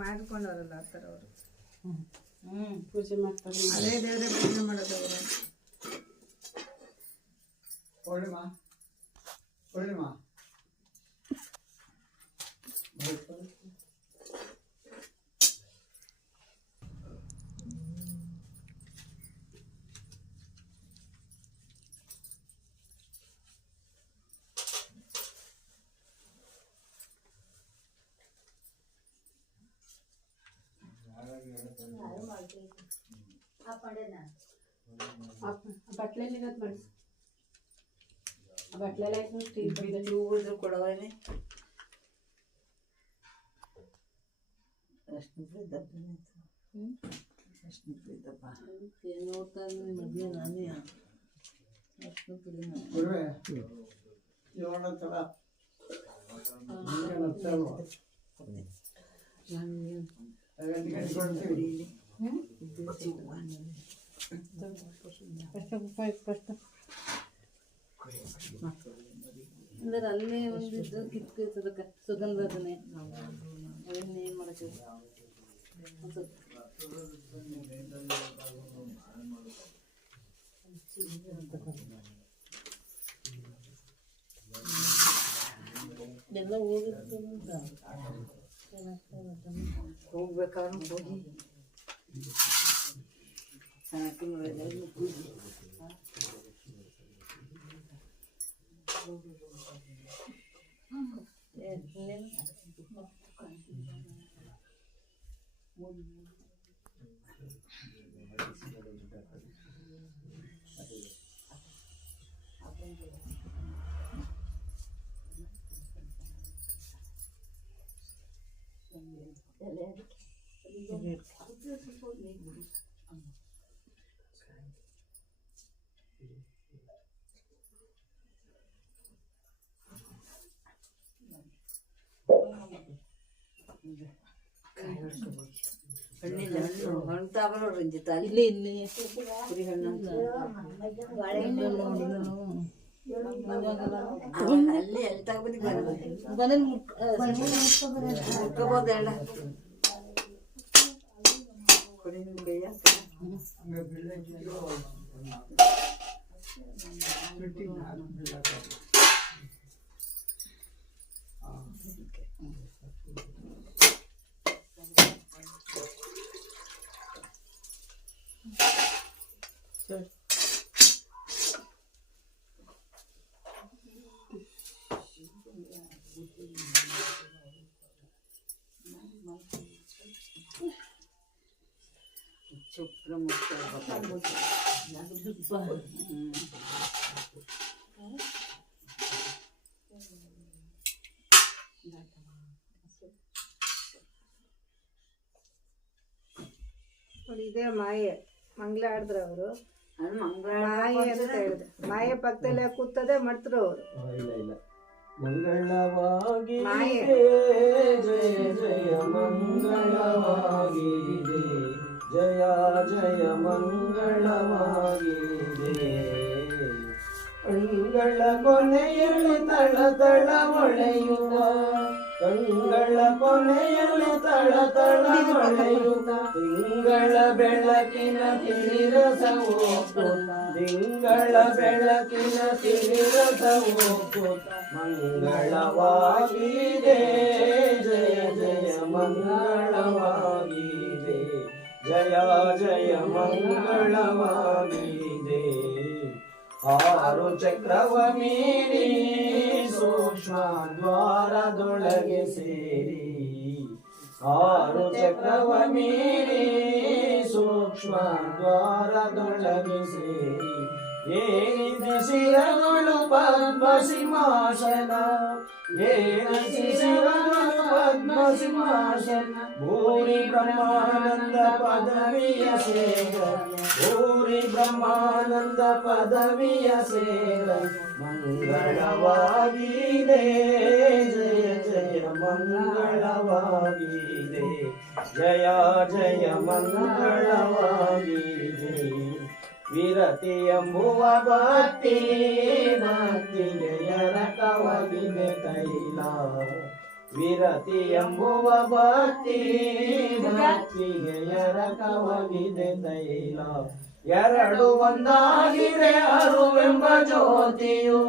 ಮಾಡ್ಕೊಂಡವ್ರಲ್ಲ ಆ ಥರ ಅವರು ಪೂಜೆ ಮಾಡ್ತಾರೆ. ಅದೇ ದೇವರೇ ಪೂಜೆ ಮಾಡೋದು ಅವರು. ಬಟ್ಲಲ್ಲಿ ಇರೋದು ಮಾಡಿ ಬಟ್ಲೆಲ್ಲ ಆಯ್ತು ಸ್ಟೀಲ್ ಹೂವಿದ್ರು ಕೊಡವನೆ ಅಷ್ಟು ದಪ್ಪ ನೋಡ್ತಾ ಮದುವೆ ನಾನೇ ಅಷ್ಟು ಅಂದ್ರೆ ಅಲ್ಲೇ ಒಂದು ಇದು ಕಿತ್ಕೊಳ್ತದಕ್ಕ ಸುಗಂಧದನ್ನೇ ಅದನ್ನೇ ಏನು ಮಾಡೋಕ್ಕೆ ಎಲ್ಲ ಹೋಗ್ಬೇಕಾದ್ರೆ ಹೋಗಿ ಸಾಕು ಪೂಜೆ ಹಣ್ಣಿಲ್ಲ ಹಣ್ಣು ತಗೊಂಡು ರಂಜಿತ ಇಲ್ಲಿ ಇಲ್ಲಿ ಕುರಿ ಹಣ್ಣು ಅಲ್ಲಿ ಎಲ್ಲಿ ತಗೊಬಂದಿ ಬಂದ ಮುಟ್ಕೋಬೋದು ಅಣ್ಣ ಕೊಡಿ ನಿಮ್ಮ ಕೈಯ ಇದೇ ಮಾಯೆ ಮಂಗಳ ಆಡಿದ್ರು ಅವರು ಮಾಯೆ ಅಂತ ಹೇಳಿದ್ರು. ಮಾಯೆ ಪಕ್ಕದಲ್ಲೇ ಕೂತದೆ ಮಾಡ್ತರು ಅವರು. ಮಂಗಳವಾಗಿ ಜಯ ಜಯ ಮಂಗಳವಾಗಿದೆ ಜಯ ಜಯ ಮಂಗಳವಾಗಿದೆ ಕಣ್ಗಳ ಕೊನೆಯಲ್ಲಿ ತಳ ತಳ ಹೊಳೆಯುವ ಕಣ್ಗಳ ಕೊನೆಯಲ್ಲಿ ತಳ ತಳ ಹೊಳೆಯುವ ತಿಂಗಳ ಬೆಳಕಿನ ತಿಳಿರಸವು ತಿಂಗಳ ಬೆಳಕಿನ ತಿಳಿರಸವು ಮಂಗಳವಾಗಿದೆ ಜಯ ಜಯ ಮಂಗಳವಾಗಿದೆ ಜಯ ಜಯ ಮಂಗಳವಾಗಿದೆ ಆರು ಚಕ್ರವ ಮೀರಿ ಸೂಕ್ಷ್ಮ ದ್ವಾರದೊಳಗೆ ಸೇರಿ ಆರು ಚಕ್ರವ ಮೀರಿ ಸೂಕ್ಷ್ಮ ದ್ವಾರದೊಳಗೆ ಸೇರಿ ಏನಿದೆ ಶಿರಗಳು ಪದ್ಮ ಸಿಂಹಾಸನ ಏನಿದೆ ಶಿರಗಳು ಪದ್ಮ ಸಿಂಹಾಸನ ಭೂರಿ ಬ್ರಹ್ಮಾನಂದ ಪದವಿಯ ಸೇರ ಭೂರಿ ಬ್ರಹ್ಮಾನಂದ ಪದವಿಯ ಸೇರ ಮಂಗಳವಾಗಿದೆ ಜಯ ಜಯ ಮಂಗಳವಾಗಿದೆ ಜಯ ಜಯ ಮಂಗಳವಾಗಿದೆ ವಿರತಿ ಎಂಬುವ ಭಕ್ತಿ ಭಕ್ತಿಗೆ ಎರಕವಾಗಿದೆ ತೈಲ ವಿರತಿ ಎಂಬುವ ಭಕ್ತಿ ಭಕ್ತಿಗೆ ಎರಕವಾಗಿದೆ ತೈಲ ಎರಡು ಒಂದಾಗಿರೆ ಅರುವೆಂಬ ಜ್ಯೋತಿಯು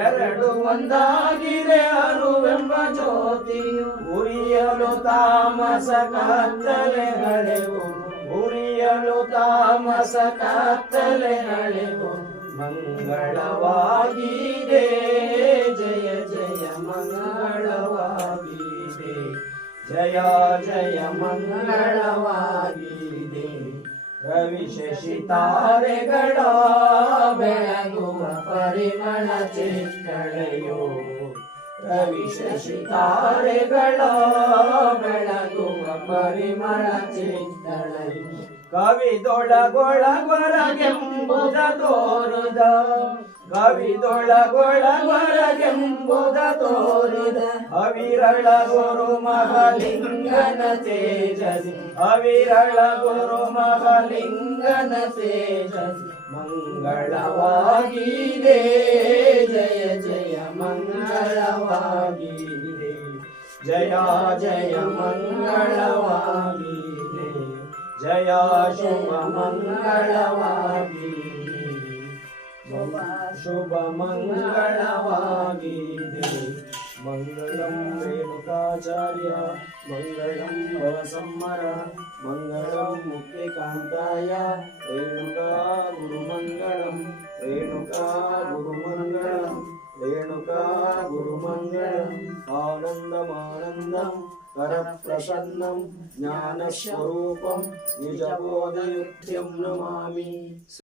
ಎರಡು ಒಂದಾಗಿರೆ ಅರುವೆಂಬ ಜ್ಯೋತಿಯು ಉರಿಯಲು ತಾಮಸ ಕತ್ತಲೆಗಳೆವು ಉರಿಯಲು ತಾಮಸ ಕತ್ತಲೆಗಳೆವು ಮಂಗಳವಾಗಿದೆ ಜಯ ಜಯ ಮಂಗಳವಾಗಿದೆ ಜಯ ಜಯ ಮಂಗಳವಾಗಿದೆ ರವಿ ಶಶಿ ತಾರೆಗಳ ಬೆಳಗುವ ಪರಿಮಳ ಚಿತ್ತಳೆಯೋ ರವಿ ಶಶಿ ತಾರೆಗಳ ಬೆಳಗುವ ಪರಿಮಳ ಚಿತ್ತಳೆಯೋ ಕವಿದೊಳಗೊಳಗೊರಗೆಂಬುದ ತೋರಿದ ಕವಿದೊಳಗೊಳಗೊರಗೆಂಬುದ ತೋರಿದ ಅವಿರಳ ಗುರು ಮಹಾಲಿಂಗನ ತೇಜಸಿ ಅವಿರಳ ಗುರು ಮಹಾಲಿಂಗನ ತೇಜಸಿ ಮಂಗಳವಾಗಿದೆ ಜಯ ಜಯ ಮಂಗಳವಾಗಿದೆ ಜಯ ಜಯ ಮಂಗಳವಾಗಿದೆ ಜಯ ಶುಭ ಮಂಗಳವಾಗಿದೆ ಶುಭ ಮಂಗಳವಾಗಿದೆ ಮಂಗಳಂ ರೇಣುಕಾಚಾರ್ಯ ಮಂಗಳಂ ಭವಸಮ್ಮರ ಮಂಗಳಂ ಮುಕ್ತಿಕಾಂತಾಯ ರೇಣುಕಾ ಗುರುಮಂಗಳಂ ರೇಣುಕಾ ಗುರುಮಂಗಳಂ ರೇಣುಕಾ ಗುರುಮಂಗಳಂ ಆನಂದಮಾನಂದಂ ಕರಪ್ರಸನ್ನಂ ಜ್ಞಾನಸ್ವರೂಪಂ ನಿಜಬೋಧಯುಕ್ತ್ಯಂ ನಮಾಮಿ